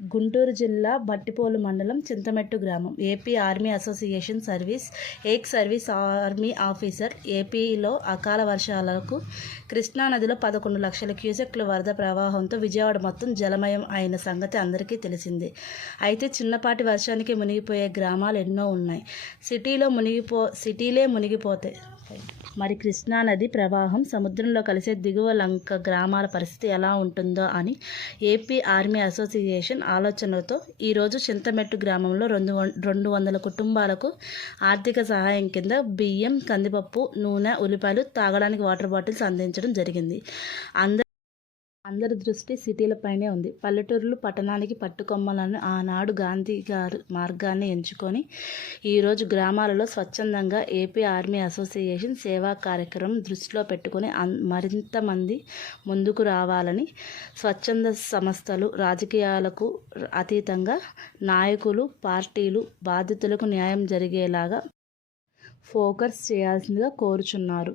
గుంటూరు జిల్లా బట్టిపోలు మండలం చింతమెట్టు గ్రామం. AP army association service ex service army officer ఏపీలో అకాల వర్షాలకు కృష్ణానదిలో పదకొండు లక్షల క్యూసెక్ల వరద ప్రవాహంతో విజయవాడ మొత్తం జలమయం అయిన సంగతి అందరికీ తెలిసిందే. అయితే చిన్నపాటి వర్షానికి మునిగిపోయే గ్రామాలు ఎన్నో ఉన్నాయి. సిటీలో మునిగిపో సిటీలే మునిగిపోతాయి. మరి కృష్ణానది ప్రవాహం సముద్రంలో కలిసే దిగువ లంక గ్రామాల పరిస్థితి ఎలా ఉంటుందో అని ఏపీ ఆర్మీ అసోసియేషన్ ఆలోచనతో ఈరోజు చింతమెట్టు గ్రామంలో రెండు వం- రెండు వందల కుటుంబాలకు ఆర్థిక సహాయం కింద బియ్యం కందిపప్పు నూనె ఉల్లిపాయలు తాగడానికి వాటర్ బాటిల్స్ అందించడం జరిగింది. అంద అందరి దృష్టి సిటీలపైనే ఉంది. పల్లెటూరులు పట్టణానికి పట్టుకొమ్మలను ఆనాడు గాంధీ గారు మార్గాన్ని ఎంచుకొని ఈరోజు గ్రామాలలో స్వచ్ఛందంగా ఏపీ ఆర్మీ అసోసియేషన్ సేవా కార్యక్రమం దృష్టిలో పెట్టుకొని మరింత మంది ముందుకు రావాలని స్వచ్ఛంద సంస్థలు రాజకీయాలకు అతీతంగా నాయకులు పార్టీలు బాధితులకు న్యాయం జరిగేలాగా ఫోకస్ చేయాల్సిందిగా కోరుచున్నారు.